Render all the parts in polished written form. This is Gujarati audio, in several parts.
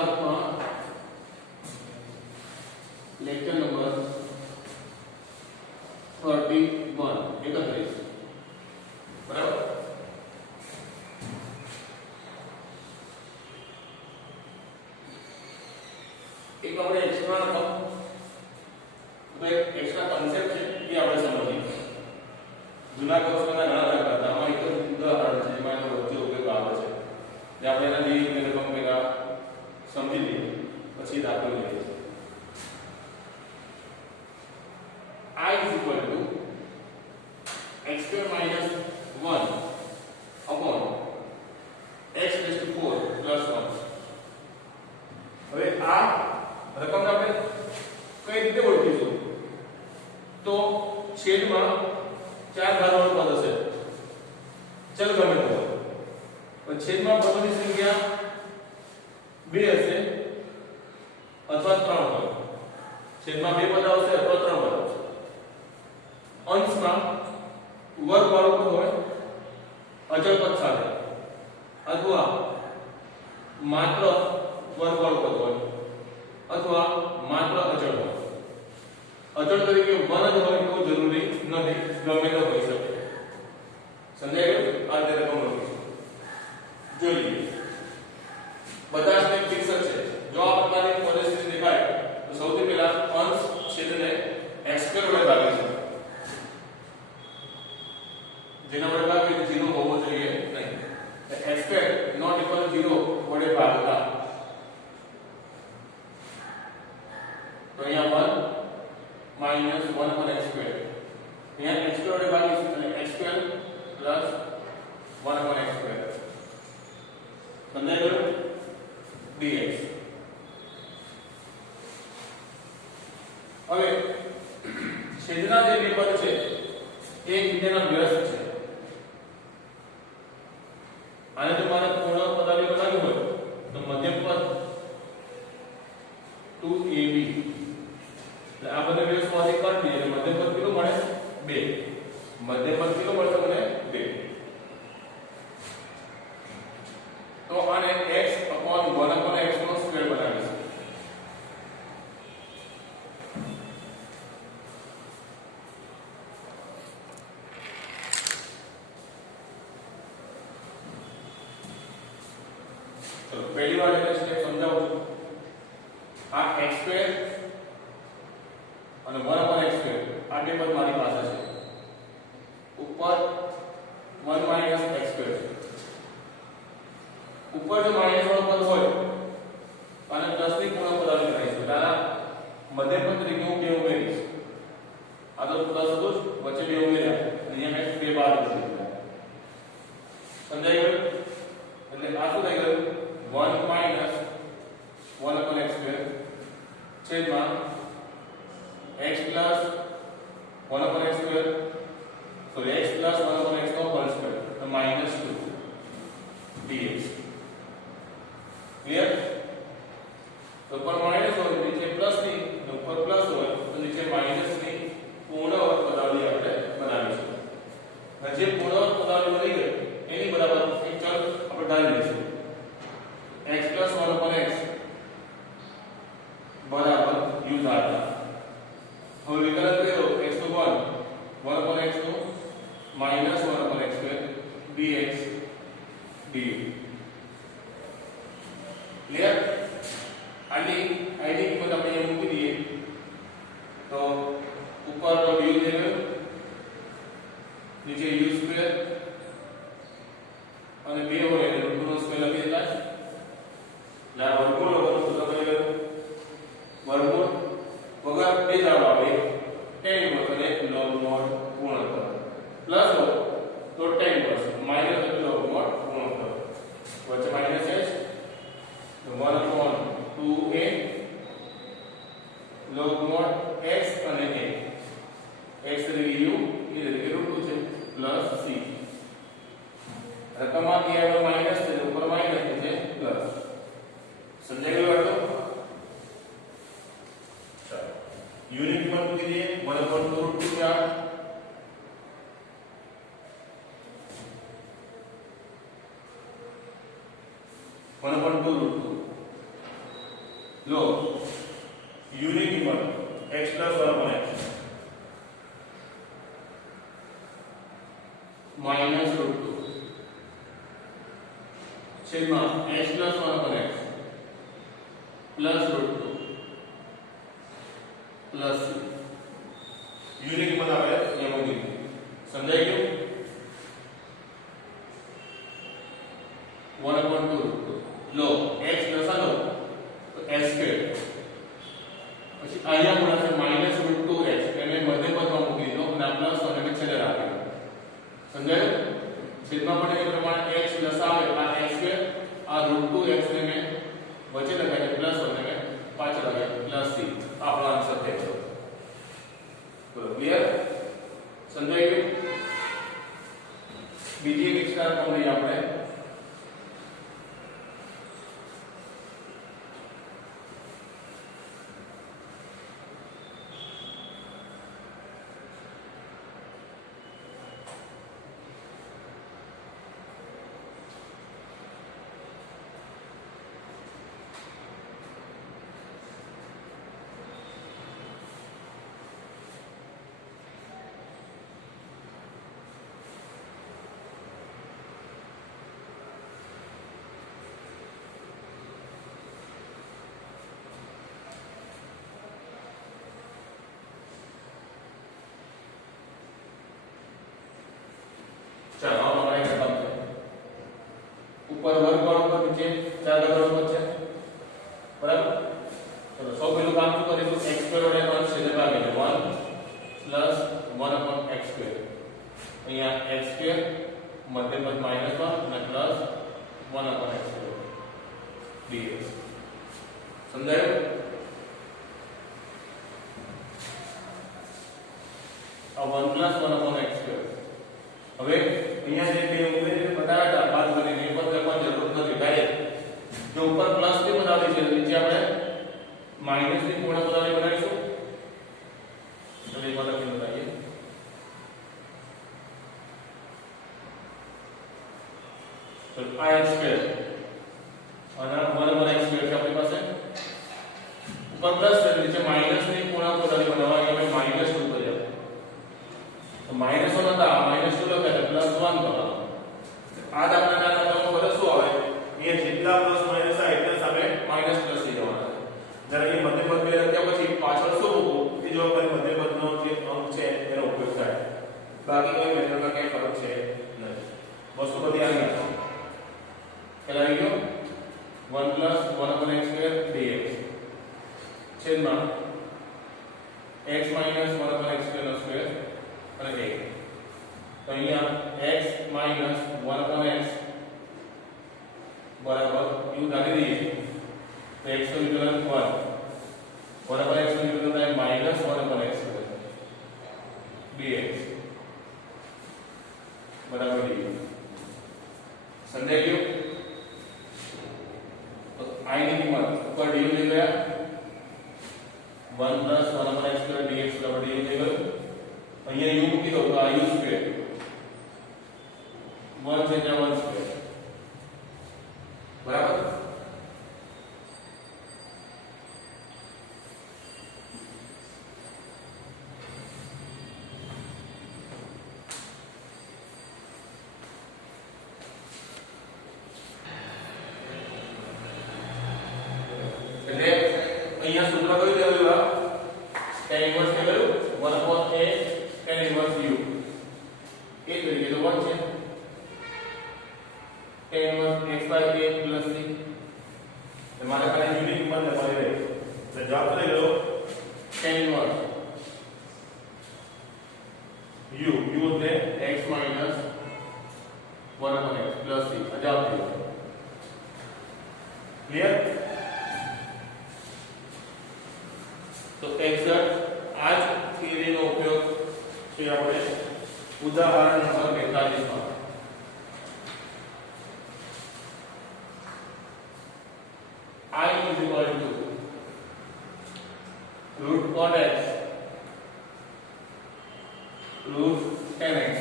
ગુજરાતમાં લેક્ચર નંબર 31 બરાબર. એક આપણે એક્સ્ટ્રા કોન્સેપ્ટ છે એ આપણે સમજીએ. જૂના કોર્સમાં ઘણા દાખલા હતા, આમાં એક જ ઉદાહરણ છે જેમાં એનો વચ્ચે ઉપયોગ આવે છે. જે આપણે એના જે રકમ પેલા સમજી લઈએ પછી દાખલો લઈએ છીએ. I is equal to x square minus 1 upon x raised to 4 plus 1. હવે આ રકમ આપણે કઈ રીતે ઓળખીશું? તો છેદમાં 4 ઘાતવાળું પદ હશે, ચલ ગમે તે હોય, પણ છેદમાં પદોની સંખ્યા 2 હશે અથવા 3 હોય. છેદમાં 2 પદ આવશે અથવા 3 પદ આવશે. અંશમાં વર્ગ વાળું પદ હોય અચળ પદ સાથે, અથવા માત્ર વર્ગ વાળું પદ હોય અથવા માત્ર અચળ હોય. અચળ તરીકે 1 જ હોય એવું જરૂરી નથી, ગમે તે હોઈ શકે. સમજાય ગયું? આ રીતે રકમ લખીશું. જોઈએ, બધા જ ફિક્સ છે. જો આ પ્રકારની પરિસ્થિતિ દેખાય તો સૌથી પહેલા અંશ છેદને x સ્ક્વેર વડે ભાગીશું. જેના વડે ભાગીએ 0 હોવો જોઈએ નહીં. x સ્ક્વેર નોટ ઇક્વલ 0 વડે ભાગતા તો અહીંયા 1 - 1 પર x સ્ક્વેર, અહીંયા x સ્ક્વેર વડે ભાગીશું અને x સ્ક્વેર પ્લસ 1 પર x સ્ક્વેર. સમજાય ગયું? dx. હવે છેદના જે બે પદ છે એ એકબીજાના વ્યસ્ત છે. આને જો મારે પૂર્ણ પદાવલી બનાવવી હોય તો મધ્યમ પદ 2ab, એટલે આ બધા વ્યસ્તમાંથી કાઢી દઈએ એટલે મધ્યમ પદ કેટલું મળે? 2. મધ્યમ પદ કેટલું મળશે મને? 2. તો આને x upon 1 upon x નો સ્ક્વેર બનાવીશું. ચલો પહેલી વાર એટલે સ્ટેપ સમજાવું છું. આ x સ્ક્વેર અને 1 upon x સ્ક્વેર આ બે પદ મારી પાસે છે. ઉપર 1 minus x સ્ક્વેર છે. ઉપર જો માઈનસ વાળો પદ હોય અને પ્લસ ની પૂર્ણ પદાવલી કરીશું. તારા મધ્યમ પદ તરીકે હું 2 ઉમેરીશ. આ તો પ્લસ હતું જ, વચ્ચે 2 ઉમેર્યા અને અહીંયા x 2 બાદ કરી દીધા. સમજાઈ ગયું? એટલે આ શું થઈ ગયું? 1 minus 1 upon x સ્ક્વેર છેદમાં x plus 1 upon x square, sorry x plus 1 upon x નો હોલ સ્ક્વેર, તો -2 dx. ક્લિયર? તો ઉપર માઈનસ હોય નીચે પ્લસ ની, તો ઉપર પ્લસ હોય તો નીચે માઈનસ ની પૂર્ણ વર્ગ પદાવલી આપણે બનાવીશું. અને જે પૂર્ણ વર્ગ પદાવલી બની ગઈ એની બરાબર એક ચલ આપણે ધારી લઈશું. x plus 1 upon x બરાબર u ધારતા. હવે વિકલન કરો x નું 1 upon x નું -1 upon x square dx du. Clear? આની કિંમત આપણે અહીં મૂકી દઈએ તો ઉપર તો u થઈ ગયું, નીચે u સ્ક્વેર અને 2 હોય એટલે રૂટનો સ્ક્વેર લખી દેતા. એટલે આ વર્ગમૂળ વગરનું સૂત્ર થઈ ગયું. વર્ગમૂળ વગર 2 જવાબ આવે, tan વગર એક log mod પૂર્ણ કરો, પ્લસ હોય તો tan વર્ષ, માઈનસ એટલે log mod પૂર્ણ કરો, વચ્ચે માઈનસ છે તો 1 upon 2a log mod x અને a, x તરીકે u, એ તરીકે √2 છે, પ્લસ c. રકમમાં કે આગળ માઈનસ છે ઉપર માઈનસ છે પ્લસ. સમજાઈ ગયું આટલું? ચાલો યુનિટ કિંમત મૂકી દઈએ 1 upon 2√2 કે આ 1 upon 2√2 लो u ની કિંમત x plus 1 upon x minus root 2 છેદમાં x plus 1 upon x plus root 2 plus c u ની કિંમત આપણે અહીંયા મૂકી દીધી. સમજાઈ ગયું? 1 upon 2 લો x લસા લો તો s સ્ક્વેર પછી અહીંયા મળશે minus root 2x એને મધ્યપદમાં મૂકી દીધો અને આ પ્લસ અને મેં છેલ્લે રાખેલો. સમજાયું? છેદમાં પણ એ પ્રમાણે x લસા આવે આ x સ્ક્વેર આ root 2x ને મેં વચ્ચે લખાય પ્લસ અને મેં પાછળ લખાય પ્લસ c. આપણો આન્સર થઈ ગયો. બોલો ક્લિયર? સમજાઈ ગયું? બીજી એક એક્સ્ટ્રા લઈએ આપણે. ચાલો હમણાં એક કામ છે. ઉપર વર્ગ કોણ ઉપર નીચે ચાર ઘટકો વચ્ચે બરાબર. ચલો સૌ પહેલું કામ શું કરીશું x સ્ક્વેર વડે તો છેદે ભાગે 1 પ્લસ 1 upon x સ્ક્વેર. અહીંયા x સ્ક્વેર મધ્યપદ -1 અને plus 1 upon x square dx. સમજાયું? આ 1 પ્લસ 1 upon x સ્ક્વેર. હવે અહીંયા જે બે ઉમેરીને બતાવ્યા હતા બાદ કરીને એ પદ લખવાની જરૂર નથી. ડાયરેક્ટ જો ઉપર પ્લસ થી બનાવી છે નીચે આપણે માઈનસ થી પૂર્ણ પદાવલી બનાવીશું. તો એ પદ લખીને બતાવીએ. તો આ x સ્ક્વેર અને 1 over x સ્ક્વેર છે આપણી પાસે. ઉપર પ્લસ છે નીચે માઈનસ ની પૂર્ણ પદાવલી બનાવવાની આપણે -2 કર્યા. તો -1 હતા -2 લખાય પ્લસ 1 કરવાનો. આ દાખલાના દાખલામાં બધું શું આવે અહીંયા જેટલા પ્લસ માઈનસ આવે એટલે સામે માઈનસ પ્લસ થઈ જવાના. જ્યારે એ મધ્યપદ બે લખ્યા પછી પાછળ શું મૂકવું એ જવાબદારી મધ્યપદનો જે અંક છે એનો ઉપયોગ થાય. બાકી કોઈ મેથડમાં કઈ ફરક છે નહીં. વસ્તુ બધી આવી ગઈ. પહેલા આવી ગયો 1 plus 1 upon x square dx છેદમાં x minus 1 upon x square નો સ્ક્વેર અને 1. તો અહીંયા x minus 1 upon x બરાબર u ધારી દઈએ તો x નું વિકલન 1 upon x નું વિકલન થાય -1 upon x dx બરાબર dx. સમજાઈ ગયું? તો i ની કિંમત ઉપર du લઈ ગયા 1 plus 1 upon x square dx બરાબર du લઈ ગયો. અહીંયા u મૂકી દો તો આ u સ્ક્વેર 1 છે ત્યાં 1 સ્ક્વેર બરાબર. એટલે અહીંયા સૂત્ર કયું લેવું? tan inverse કે લેવું 1 upon a tan inverse u. એ તરીકે તો 1 છે tan inverse x by a plus c. તમારે ખાલી u ની કિંમત લેવાની રહે. એટલે જવાબ લઈ લો tan inverse u એટલે x minus 1 upon x plus c. જવાબ થઈ ગયો. ક્લિયર? તો એક્ઝેક્ટ આ જ થિયરીનો ઉપયોગ છે આપણે ઉદાહરણ નંબર 45 માં. I is equal to root cot x root tan x.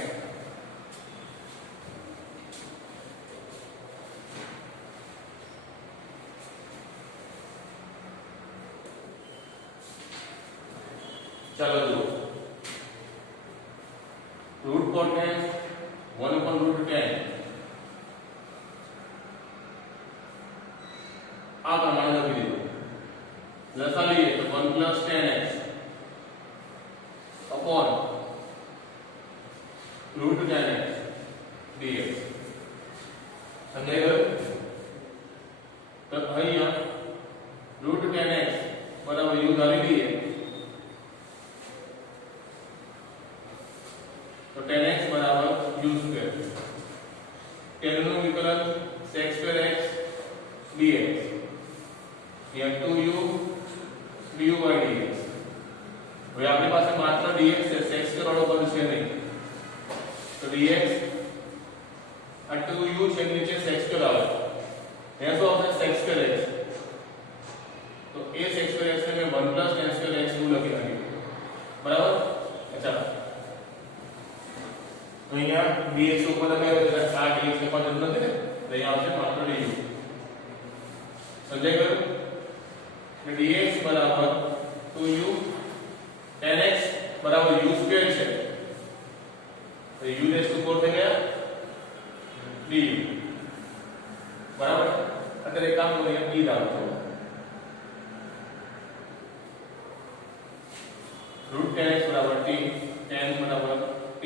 Root cotan 1/√10 આ પ્રમાણે લખી દીધું. લસા લઈએ તો 1 + 10x upon √10x dx. સમજાઈ ગયું? તો અહીંયા √10x બરાબર u ધારી દઈએ તો 10x બરાબર u². 10 નું વિકલન sec²x dx. यहाँ 2u du/dx. હવે આપણી પાસે માત્ર dx છે, sec² વાળો પદ છે નહીં, તો dx આ 2u છે નીચે sec² આવે, ત્યાં શું આવશે sec²x. તો એ sec²x ને મેં 1 + tan²x નું લખી નાખ્યું. બરાબર? ચાલો તો અહીંયા dx ઉપર લગાવ્યો એટલે આ dx ને પણ જરૂર નથી ને, તો અહીંયા આવશે માત્ર du. સમજાઈ ગયું? dx બરાબર 2u tan x બરાબર u² છે, તો u⁴ થઈ ગયા du. બરાબર? અત્યારે કામ કરીએ b દાખલો. √10x બરાબર t, tan બરાબર t²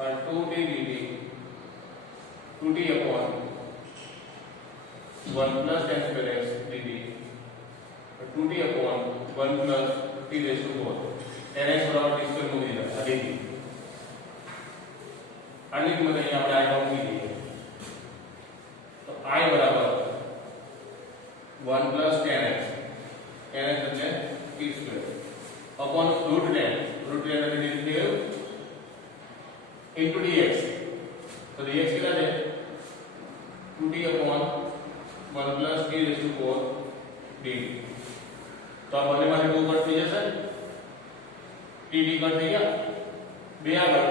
और 2t dt 2t upon 1 + tan²x dt 2t upon 1 + t⁴. tan x બરાબર t² મૂકી દીધા આ dt. આની કિંમત અહીંયા આપણે i મૂકી દઈએ તો i બરાબર 1 + tan x એટલે t² upon √10 એટલે derivative into dx. तो dx कितना है 2t upon 1 + t⁴ dt. तो अब बने माने 2 कट થઈ જશે, dt કટ થઈ ગયા, બે આગળ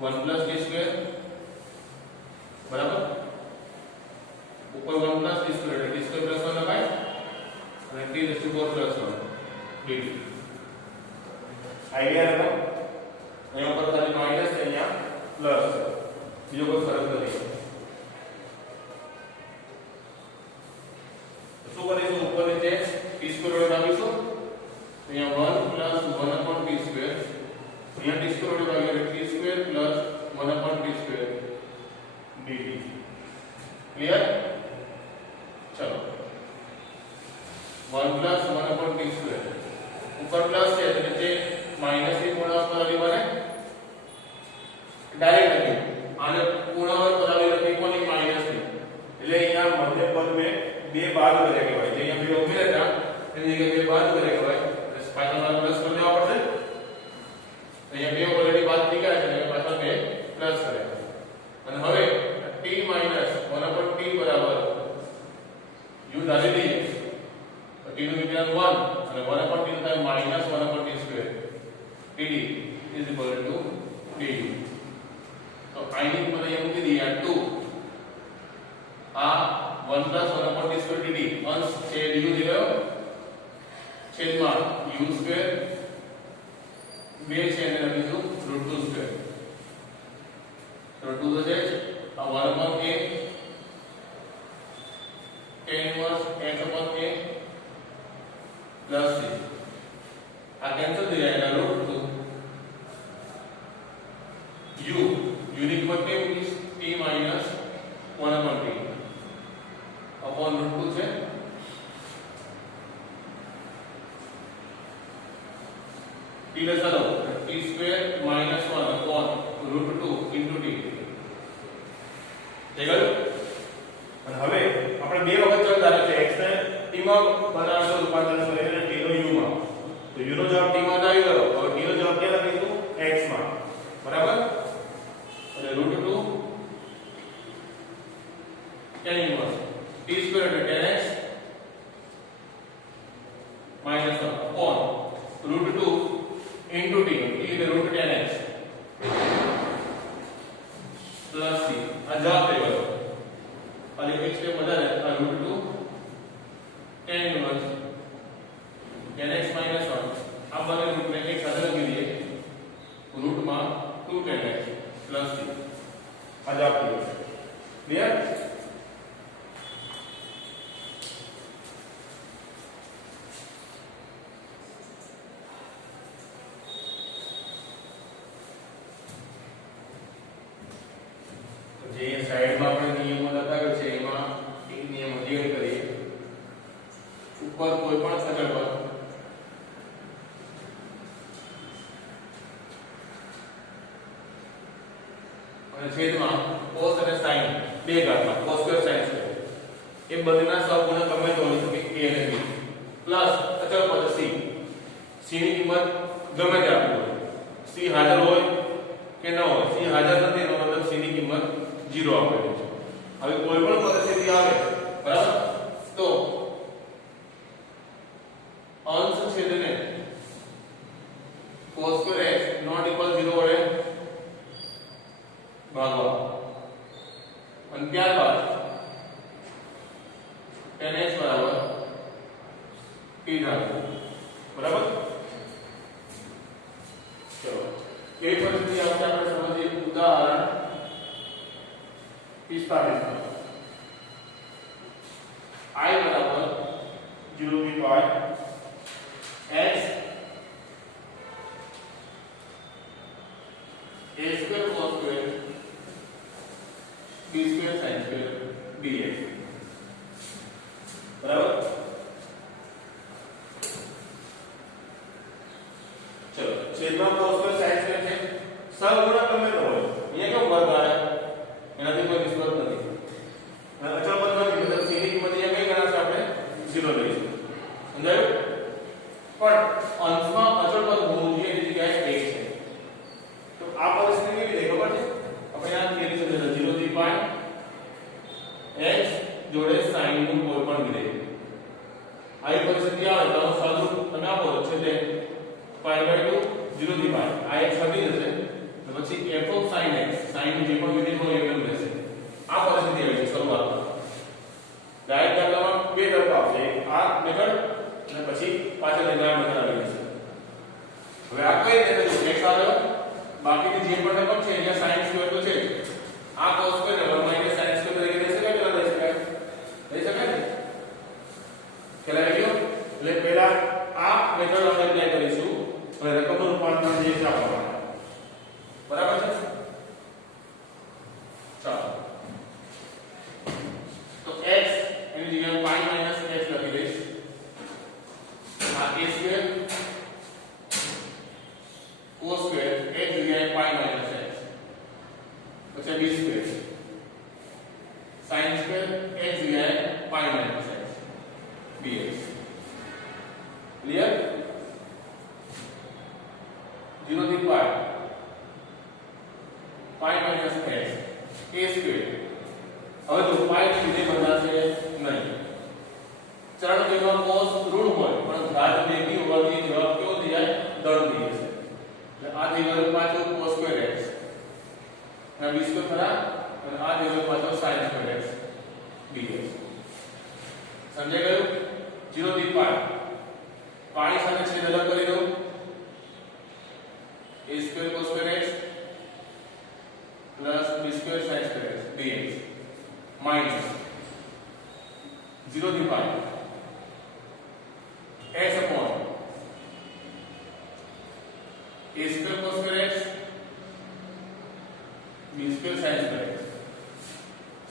1 + t² બરાબર, ઉપર 1 + t² એટલે t² + 1 લખાય અને t⁴ + 1 dt. આઈડિયા લખો. અહીંયા ઉપર ખાલી માઈનસ છે, અહીંયા પ્લસ છે, બીજો કોઈ ફરક નથી. શું કરીશું? ઉપર નીચે t² વડે ભાગીશું, અહીંયા 1 + 1/t², અહીંયા t² વડે ભાગીએ એટલે t² + 1/t² dt. ક્લિયર? ચલો 1 + 1/t², ઉપર પ્લસ છે તો નીચે માઈનસ થી પૂર્ણાંક પદાવલી બને ડાયરેક્ટ લખી, આને પૂર્ણાંક પદાવલી લખી કોની માઈનસ ની, એટલે અહીંયા મધ્ય પદ મે બે બાદ કર્યા કહેવાય. જે અહીંયા બે ઉમેર્યા હતા એની જગ્યાએ બે બાદ કર્યા કહેવાય, એટલે પાછળ પ્લસ કરી દેવા પડશે. અહીંયા બે ઓલરેડી બાદ થઈ ગયા છે એટલે પાછળ બે પ્લસ કર્યા. અને હવે t - 1/t બરાબર u ધારી દઈએ તો t નું વિકલન 1 અને 1/t થાય -1/t². dt is equal to du. तो i ની કિંમત અહીંયા મૂકી દઈએ 2, આ 1 + 1/t² dt અંશ છે du ગયો છેદમાં u² બે છે એને લખીશું √2². તો 2 તો છે આ 1/a tan 1x/a plus c આ કેન્સલ થઈ જાય એટલે √2 u ની કિંમત કેવી t - 1/t upon √2 છે, t લસા લો t² - 1 upon √2 into t. થઈ ગયું? અને હવે આપણે બે વખત ચલ ધારે છે x ને t માં બનાવવાનું રૂપાંતર કરીને t નો u માં, તો u નો જવાબ t માં આવી ગયો, હવે t નો જવાબ ક્યાં લખીશું? x માં. બરાબર? અને √2 tan inverse t² એટલે tan x - 1 upon √2 into t, t એટલે √tan x પ્લસ c. આ જવાબ થઈ ગયો. અને x ને વધારે આ √2 tan inverse tan x - 1 આ બંને રૂટને એક સાથે લખી દઈએ, નથી. આ જવાબ ક્લિયર છે. ક્લિયર? જે સાઈડમાં આપણે નિયમો લખાવ્યો છે એમાં એક નિયમ અધ્યયન કરીએ. ઉપર કોઈ પણ અચળ પદ અને છેદમાં cos અને sin બે ઘાતમાં cos સ્ક્વેર sin સ્ક્વેર એ બંનેના સહગુણક ગમે તે હોઈ શકે a અને b પ્લસ અચળ પદ c c ની કિંમત ગમે તે આપી હોય. c હાજર હોય કે ન હોય, c હાજર નથી એનો મતલબ c ની કિંમત 0 આપેલી છે. હવે કોઈ પણ પરિસ્થિતિ આવે બરાબર તો અંશ છેદને cos square x not equal 0 વડે ભાગવા અને ત્યારબાદ tan x બરાબર t રાખવું. બરાબર? ચલો કેવી પરિસ્થિતિ આવશે આપણે સમજીએ. ઉદાહરણ 45 I બરાબર 0 થી pi x a square cos square b square sin square dx. બરાબર? ચલો છેદમાં cos square sin square છે. સહગુણક ગમે તે હોય. અહીંયા કેમ વર્ગ આવે? એનાથી કોઈ નિષ્પત્તિ નથી. અચળ પદ નથી મતલબ c ની કિંમત અહીંયા કઈ ગણાશે? આપણે 0 લઈશું. સમજાયું? પણ અંશમાં અચળ પદ હોવું જોઈએ એની જગ્યાએ 1 છે. તો આ પરિસ્થિતિ કેવી થઈ ખબર છે? આપણે આ થિયરી સમજ્યા 0 થી pi x જોડે sin નું કોઈ પણ વિધેય. આવી પરિસ્થિતિ આવે તો સાદું તમે આપો તો છે તે pi/2 0 થી pi આ x હટી જશે તો પછી f of sin x sin નું જે પણ વિધેય હોય એકદમ રહેશે. આ પરિસ્થિતિ આવી છે શરૂઆતમાં. ડાયરેક્ટ દાખલામાં બે તરફ આવશે, આ મેથડ અને પછી પાછળની આ મેથડ આવી જશે. હવે આ કઈ રીતે જો x આવે બાકીની જે પણ રકમ છે અહીંયા sin સ્ક્વેર તો છે, આ cos સ્ક્વેર ને 1 sin સ્ક્વેર તરીકે લઈ શકાય કે ન લઈ શકાય? લઈ શકાય ને? ખ્યાલ આવી ગયો? એટલે પહેલા આ મેથડ આપણે એપ્લાય કરીશું. હવે રકમનું રૂપાંતરણ જે છે આપવાનું. બરાબર છે? ચાલો તો x એની જગ્યાએ pi minus x લખી દઈશ. આ a square cos square x જગ્યાએ pi minus x પછી b square sin square x જગ્યાએ pi minus x dx. Clear? 0 થી pi minus x a square. હવે જો pi ની વિધેય બદલાશે નહીં. ચરણ બેમાં cos ઋણ હોય પણ ઘાત 2 ની હોવાથી જવાબ કેવો થઈ જાય? ધન થઈ જશે. એટલે આ થઈ ગયું પાછું cos square x અને b square ખરા અને આ થઈ ગયું પાછું sin square x dx. સમજાઈ ગયું? 0 થી pi પાણી સાથે છેદ અલગ કરી દઉં. a square cos square x plus b square sin square x dx minus 0 થી pi x upon a square cos square x b square sin square x.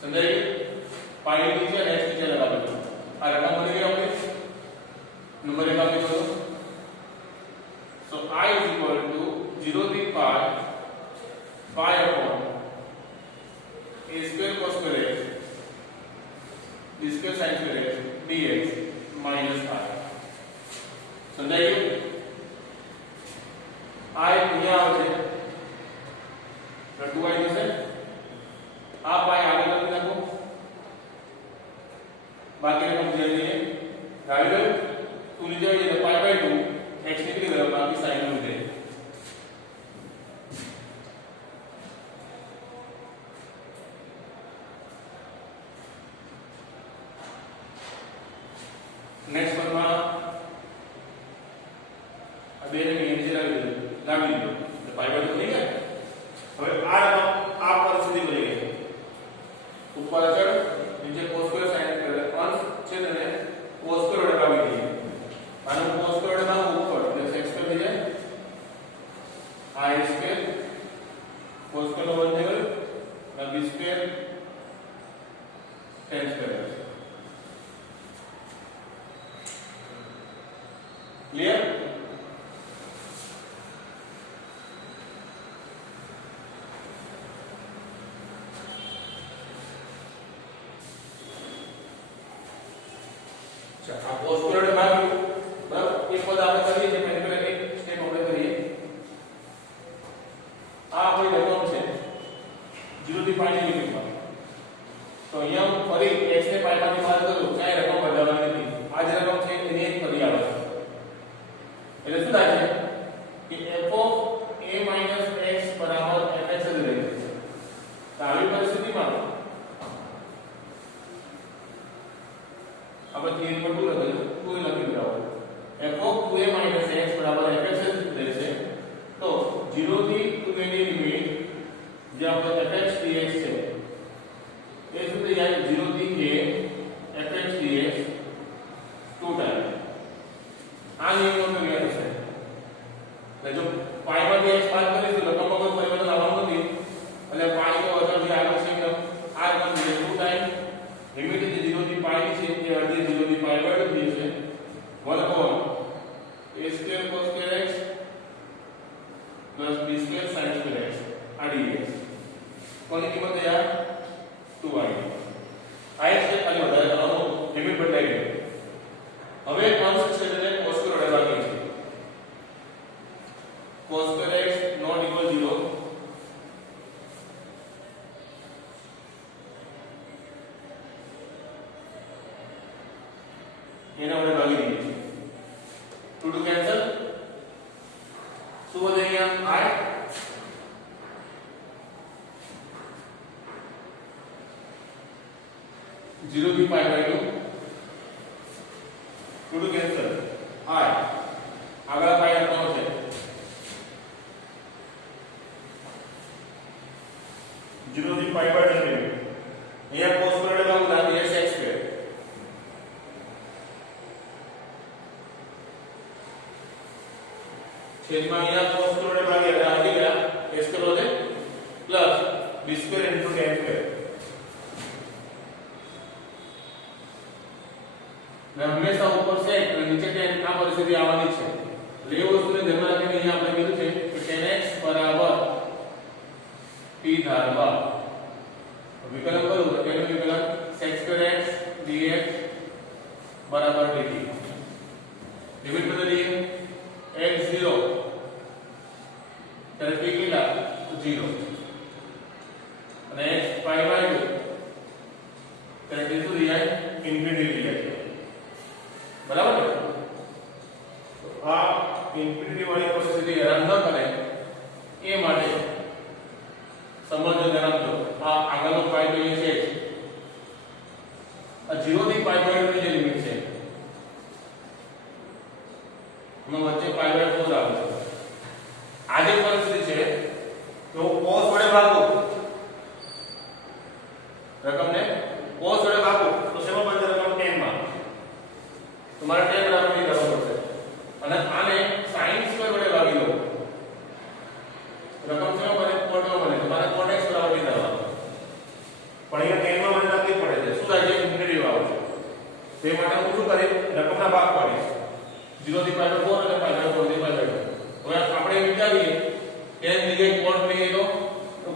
સમજાઈ ગયું? pi નીચે અને x નીચે લગાવી દો. આ રકમ બની ગઈ આપણી. નંબર એક આપી દો. so I is equal to 0 થી pi upon a square cos square x b square sin square x dx minus I. સમજાઈ ગયું? I અહીંયા આવે છે તો 2i થશે. આ pi આગળ લખી નાખો. બાકી રકમ ધ્યાન દઈએ. આવી ગયું? 2 નીચે આવી જાય તો pi/2 x નીકળી ગયો બાકી sin નું વિધેય. નેક્સ્ટ પદમાં આ બે ને નીચે લાવી દીધું. એટલે pi/2 થઈ ગયા. હવે આ રકમ ઉપર અચળ નીચે cos સ્ક્વેર sin સ્ક્વેર અંશ છેદ ને cos સ્ક્વેર વડે ભાગી દઈએ આનો cos સ્ક્વેર વડે ભાગ ઉપર એટલે sin સ્ક્વેર થઈ જાય a સ્ક્વેર cos સ્ક્વેર નો વર્ગ થયો અને b square sin square clear આ cos સ્ક્વેર વડે ભાગ્યું બરાબર એક પદ આપણે કરીએ છીએ પહેલા એક સ્ટેપ આપણે કરીએ આ આપણી રકમ છે 0 થી π ની લિમિટમાં તો અહીંયા હું ફરી x ને π માંથી બહાર કરું કાંઈ રકમ બદલવાની નથી આ જે રકમ છે એની એક ફરી આવે છે એટલે શું થાય છે કે f of a minus x બરાબર fx જ રહે છે તો આવી પરિસ્થિતિમાં આપણે થિયરી પર 2 લખીએ 2 લખી દો f of 2a minus x બરાબર fx જ રહેશે તો 0 થી 2a ની લિમિટ જે આપણે fx dx છે એ શું થઈ જાય 0 થી a fx dx 2 ટાઈમ આ નિયમનો વ્યાખ્યા છે એટલે જો π માંથી x બાદ કરીશું રકમમાં કોઈ પરિવર્તન આવવાનું નથી એટલે π નો અચળ જે આવે છે આ રકમ 2 ટાઈમ લિમિટ જે 0 થી π ની છે તે અડધી 0 થી π વડે થઈ છે 1 upon a square cos square x plus b square sin square x આ dx કોની કિંમત યાર 2i આ x છે ખાલી વધારે કરવાનો લિમિટ બદલાઈ ગઈ હવે અંશ છે તેને cos સ્ક્વેર વડે ભાગીએ છીએ cos square x not equal 0 એના વડે ભાગી દઈએ છીએ 2 to cancel શું વધે અહીંયા i 0 થી π by 2 2 to cancel i આગળ π આપવાનો છે 0 થી π by 2 અહીંયા cos સ્ક્વેર વડે ભાગ ના dx x સ્ક્વેર છેદમાં અહીંયા cos સ્ક્વેર વડે ભાગે એટલે આવી ગયા a સ્ક્વેર વધે plus b square * tan square ને હંમેશા ઉપર sec અને નીચે tan આ પરિસ્થિતિ આવવાની છે એટલે એ વસ્તુને ધ્યાનમાં રાખીને અહીંયા આપણે કીધું છે કે tan x બરાબર t ધારવા વિકલન કરું તો તેનું વિકલન sec square x dx બરાબર dt લિમિટ બદલીએ x0 ત્યારે t કેટલા 0 અને x π by 2 ત્યારે t શું થઈ જાય ઇન્ફિનિટી થઈ જાય બરાબર ને તો આ ઇન્ફિનિટી વાળી પરિસ્થિતિ હેરાન ન કરે એ માટે સમજો ધ્યાન આપજો આ આગળનો π તો એ છે આ 0 થી π by 2 ની જે લિમિટ છે એમાં વચ્ચે π by 4 આવે છે આ જે પરિસ્થિતિ છે તો cos વડે ભાગો રકમને cos વડે ભાગો તો શેમાં બનશે રકમ tan માં તમારે tan બરાબર નહીં કરવો પડશે અને આને sin સ્ક્વેર વડે ભાગી લો રકમ શેમાં બને cot માં બને તમારે cot x બરાબર નહીં કરવાનો પણ અહીંયા tan માં મને તકલીફ પડે છે શું થાય છે ઇન્ફિનિટી આવે છે તે માટે હું શું કરીશ રકમના ભાગ પાડીશ 0 થી π by 4 અને π by 4 થી π by 2 હવે આપણે વિચારીએ tan જગ્યાએ cot લઈએ તો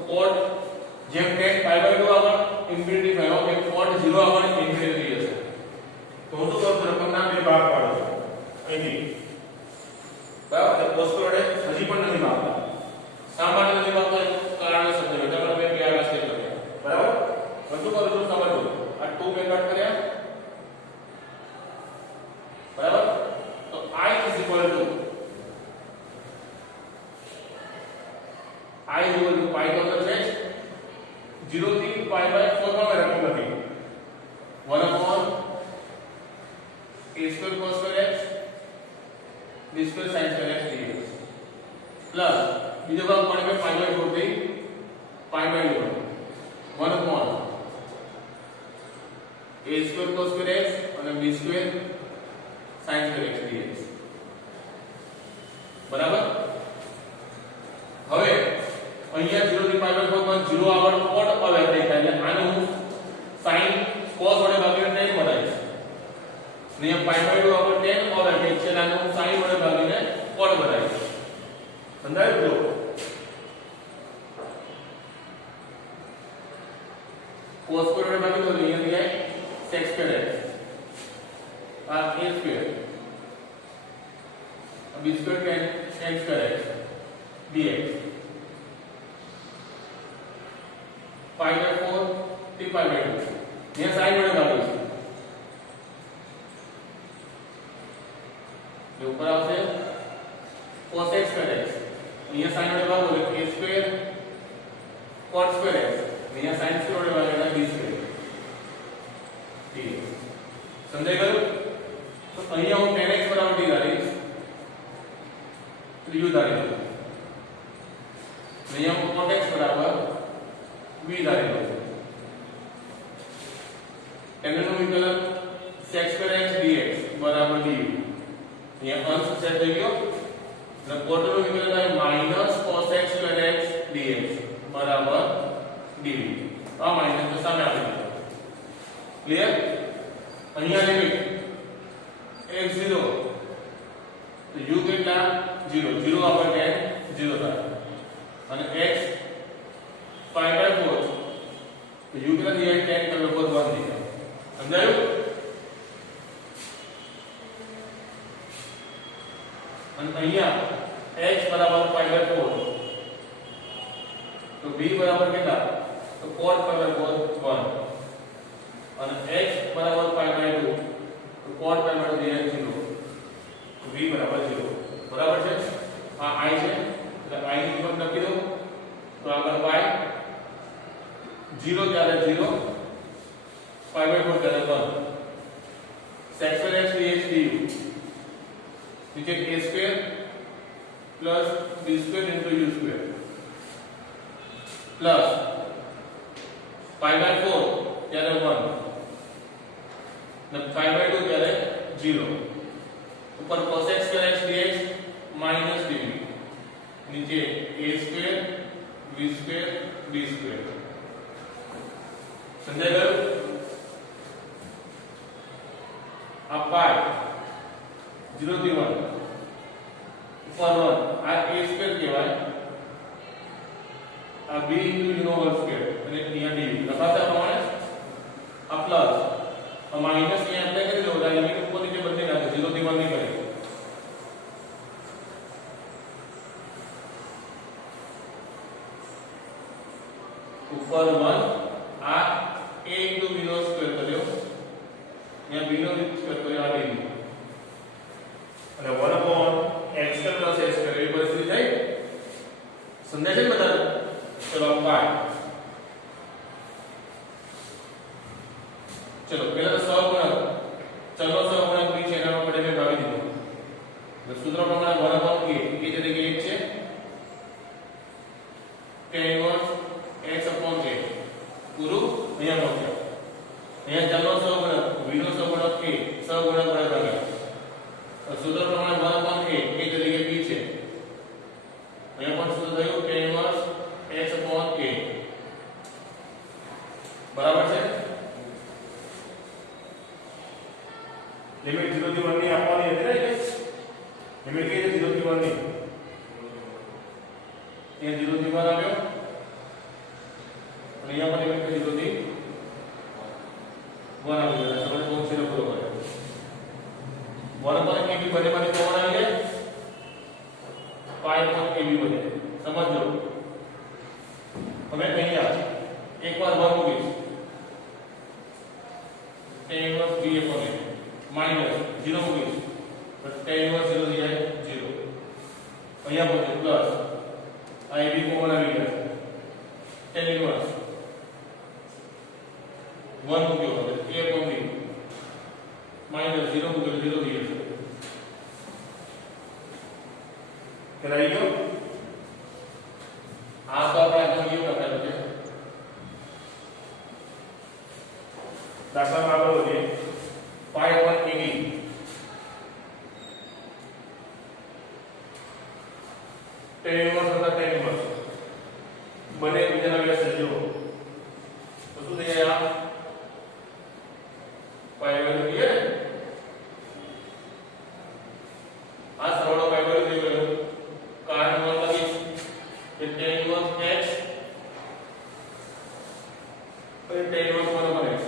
cot જેમ tan π by 2 આગળ ઇન્ફિનિટી થયો કે cot 0 આગળ ઇન્ફિનિટી હશે તો હું શું કરું રકમના બે ભાગ પાડું છું અહીંથી બરાબર cos વડે હજી પણ નથી ભાગતા શા માટે નથી ભાગતા કારણ સમજો એટલે આપણે બે આગળ સ્ટેપ કર્યા બરાબર બધું કરું છું સમજો આ 2 બે કટ કર્યા બરાબર તો i is equal to π તો છે 0 થી π by 4 માં રકમ નથી 1 upon a square cos square x b square sin square x dx plus બીજો ભાગ કોણ કે π by 4 થી π by 1 1 upon a square cos square x અને b square sin square x dx બરાબર. હવે અહીંયા 0 થી π/4 માં 0 આગળ કોટ આવે થાય એટલે આને હું sin cos વડે ભાગીને tan બનાવીશ ને π/2 આગળ tan આવે છે એટલે આને હું sin વડે ભાગીને cot બનાવીશ. સમજાયું? જો cos square વડે ભાગી દો એટલે અહીંયા થઈ જાય sec square x આ a square b square tan square x dx π/4 થી π/2 અહીંયા sin વડે ભાગીશું જે ઉપર આવશે cos x square x અહીંયા sin વડે ભાગો એટલે a square cot square x અહીંયા sin square વડે ભાગો એટલે b square dx. સમજાઈ ગયું? તો અહીંયા હું tan x બરાબર d ધારીશ u ધારી લઉં અહીંયા હું cot x બરાબર v ધારી લઉં. tan નું વિકલન sec square x dx બરાબર du અહીંયા અંશ સેટ થઈ ગયો અને cot નું વિકલન થાય minus cos x square x dx બરાબર dv. આ માઈનસ તો સામે આવી ગયો. ક્લિયર? અહીંયા લિમિટ x 0 તો u કેટલા 0 0 આપણે tan 0 થાય અને x π/4 તો u કેટલા થઈ જાય tan /4 1 થઈ જાય. સમજાયું? અને અહીંયા x બરાબર π/4 તો b બરાબર કેટલા તો cot π/4 1 અને x બરાબર π/2 તો cot π/2 થઈ જાય 0 તો v બરાબર 0. બરાબર છે? આ i છે એટલે i ની કિંમત લખી દો તો આગળ y 0 ત્યારે 0 π/4 ત્યારે 1 sec square x dx du नीचे a square plus b square into u square plus π/4 ત્યારે 1 ને π/2 ત્યારે 0 ऊपर cos x square x dx minus dv नीचे a square b square b square. समझा गया? अब पाई 0 થી 1 ઉપર 1 આ a સ્ક્વેર કહેવાય આ b into u નો વર્ગ સ્ક્વેર અને અહીંયા dv લખાતા પ્રમાણે આ પ્લસ આ માઈનસ અહીંયા એપ્લાય કરી દો એટલે લિમિટ ઉપર નીચે બદલી નાખો 0 થી 1 નહીં કરે ઉપર 1 આ a into b નો સ્ક્વેર કર્યો અહીંયા b નો સ્ક્વેર કર્યો આ dv અને 1 upon x square plus x square એ પરિસ્થિતિ થઈ. સમજાય છે બધા? ચલો પાઈ ચલો પહેલા તો સહગુણક ચલો સહગુણક b છે એના માટે મેં ભાવી દીધું એટલે સૂત્ર પ્રમાણે 1 upon a એ તરીકે 1 છે tan inverse x upon a પૂરું અહીંયા મૂક્યો. અહીંયા ચલો સહગુણક v નો સહગુણક a સહગુણક વડે ભાગ્યા सूत्र प्रमाण 1 upon a એ તરીકે b છે અહીંયા પણ સૂત્ર થયું tan inverse x upon a બરાબર છે. લિમિટ 0 થી 1 ની આપવાની હતી ને લિમિટ કઈ છે 0 થી 1 ની એ 0 થી 1 આવ્યો અને અહીંયા પણ લિમિટ 0 થી 1 આવી ગયો સમજ પહોંચી ને પૂરો કર્યો 1 upon ab બને બને કોણ આવી જાય પાઈ upon ab બને સમજો. હવે અહીંયા એકવાર 1 મૂકીશ tan inverse b upon a minus 0 મૂકીશ તો tan inverse 0 થઈ જાય 0 અહીંયા બને પ્લસ આ ab કોમન આવી ગયા tan inverse 1 મૂક્યો હવે a upon b माइनस 0 को 0 दिए कराई गयो आ तो આપણે આગળ ગયો લખાયું છે દાખલામાં આગળ tan inverse હતા tan inverse બને બીજાના વ્યસ્ત જો તો શું થઈ જાય આ પાઈ વેલ્યુ ક્લિયર આ સરવાળો પાઈ વેલ્યુ થઈ ગયો કારણ હું લખીશ કે tan inverse x અને tan inverse બરાબર x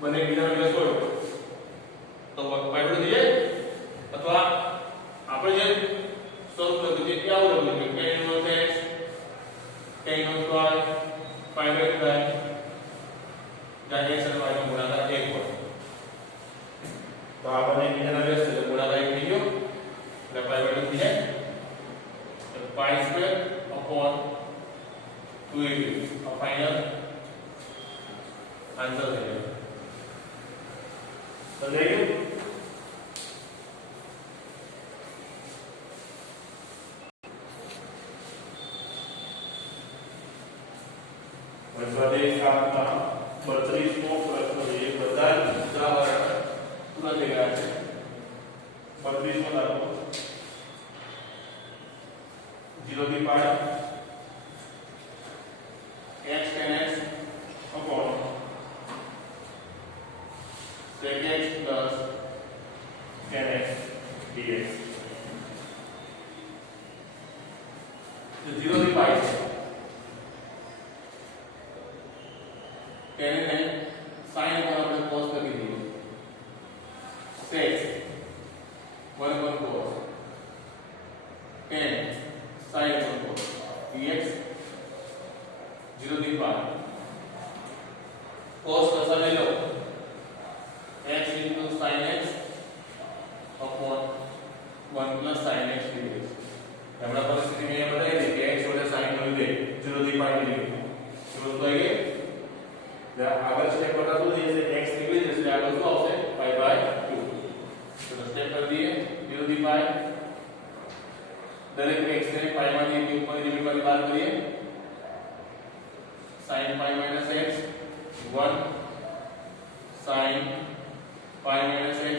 બને બીજાના વ્યસ્ત હોય તો પાઈ વેલ્યુ થઈ જાય અથવા આપણે જે સોલ્વ કર્યું છે કે આવું લખ્યું છે tan inverse x tan inverse y પાઈ વેલ્યુ થાય જ્યાં x અને y નો ગુણાકાર 1 હોય तो आप बने बीजाना व्यस्त है गुणाकार 1 થઈ ગયો એટલે પાઈ વેલ્યુ થઈ જાય તો પાઈ સ્ક્વેર અપોન 2a આ ફાઇનલ આન્સર થઈ ગયો સમજાઈ ગયું સ્વાધ્યાય 7 માં 32મો પ્રશ્ન છે બધા ઉદાહરણ પૂરા થઈ ગયા છે 32મો દાખલો 0 થી પાઈ x tan x upon sec x plus tan x dx तो 0 થી પાઈ tan ને sin ઉપર આપણે cos કરી દીધું sec 1 cos tan sin 1 cos dx 0 થી પાઈ cos કસા લઈ લો x into sin x upon 1 plus sin x dx હમણાં પરિસ્થિતિ મેં બતાવી હતી કે x વડે sin નો લીધે 0 થી પાઈ લીધું સમજ તો આવી ગઈ આગળ સ્ટેપ કરતા શું થઈ જશે x નીકળી જશે આગળ શું આવશે પાઈ બાય 2 તો સ્ટેપ કરી દઈએ 0 થી પાઈ દરેક x ને પાઈ માંથી ઉપરની લિમિટ માંથી બહાર કરીએ sin pi minus x 1 sin pi minus x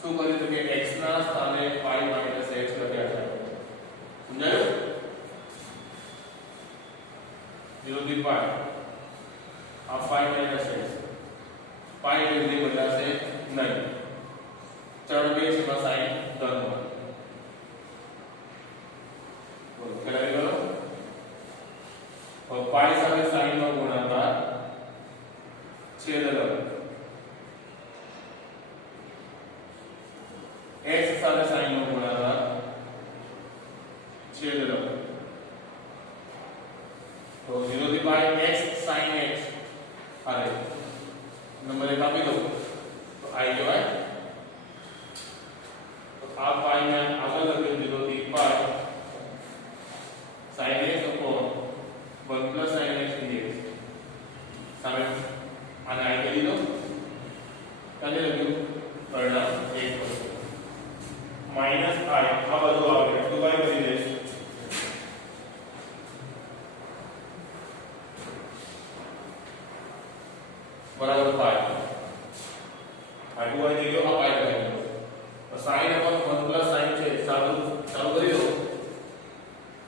શું કર્યું તો કે x ના સ્થાને pi minus x લખ્યા છે સમજાયું 0 થી પાઈ આ pi minus x pi value બદલાશે નહીં ચરણ 2 છે માં sin ધન બોલો કરાવી લો और पाई સાથે sin નો ગુણાકાર છેદ લગ x સાથે sin નો ગુણાકાર છેદ લગ તો 0 થી પાઈ x sin x અરે નંબર એક આપી દો તો આઈ કહેવાય તો આ પાઈ ને આગળ લખ્યું 0 થી પાઈ sin x upon 1 plus sin x dx સામે આને આઈ કહી દીધો કાલે લખ્યું પરિણામ 1 થશે માઈનસ i આ બધું આવે 2y કરી દઈશું बराबर पाई आ 2y થઈ ગયો આ પાઈ થઈ ગયો તો sin upon 1 plus sin છે ચાલુ કરી દો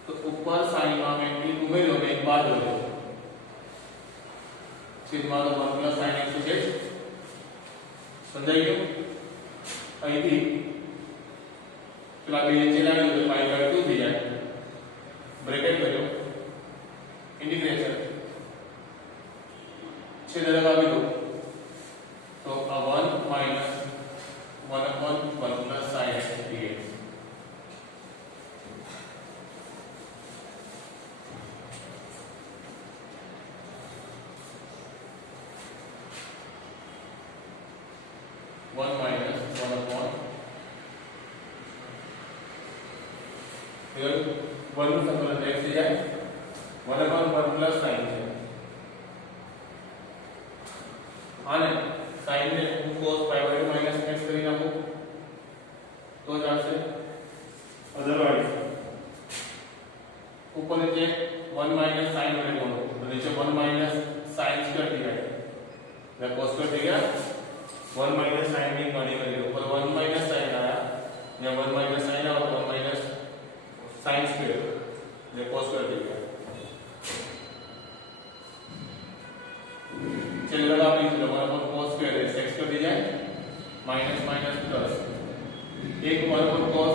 તો ઉપર sin માં મેં એક ઉમેર્યો ને એક બાદ કર્યો છેદમાં 1 plus sin x છે સમજાઈ ગયું અહીંથી પેલા બે નીચે લાવ્યો તો પાઈ બાય 2 થઈ જાય બ્રેકેટ કર્યો ઇન્ટિગ્રેશન छेद लगावी दो तो a 1 minus 1 upon 1 plus sin x dx 1 minus 1 upon फिर 1 નું સંકલન x થઈ જાય 1 upon 1 plus sin છે આને sin ને હું cos pi by minus x કરી નાખું તો જ આવશે અધરવાઇઝ ઉપર નીચે 1 minus sin વડે ગુણો તો નીચે 1 minus sin સ્ક્વેર થઈ જાય એટલે cos સ્ક્વેર થઈ ગયા 1 minus sin ની ગણી કરી ઉપર 1 minus sin આયા ને 1 minus sin આવો તો 1 minus sin સ્ક્વેર ये cos कर देगा। चलिए अब आप लिख लो 1 upon cos square x x कर दिया माइनस माइनस प्लस एक 1 upon cos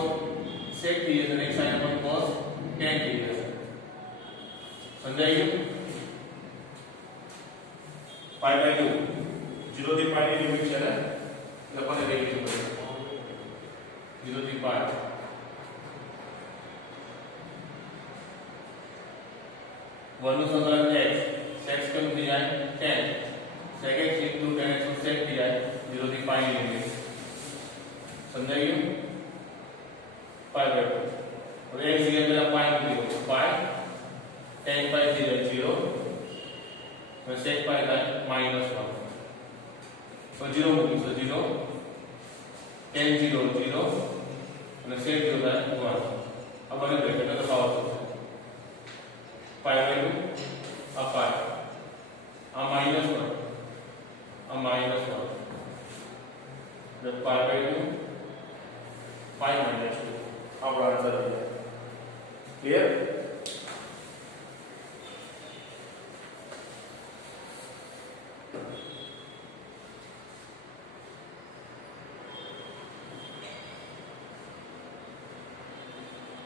sec ds और एक sin upon cos tan ds समझाइए पाई बाय 2 0 થી પાઈ ની લિમિટ છે ને લખવાને રહી છે 0 થી પાઈ 1 નું સંકલન x sec કેમ दिया है tan sec x into tan x sec दिया है 0 થી પાઈ ની લિમિટ समझाइए पाई बाय 2 और x की जगह पाई में लिखो पाई tan पाई 0 और sec पाई का -1 तो 0 मूकी तो 0 tan 0 0 और sec 0 का 1 अब बने ब्रैकेट में दबाव पाई बाय 2 अब पाई अब -1 अब -1 जब पाई बाय 2 पाई -2 अब आंसर है क्लियर।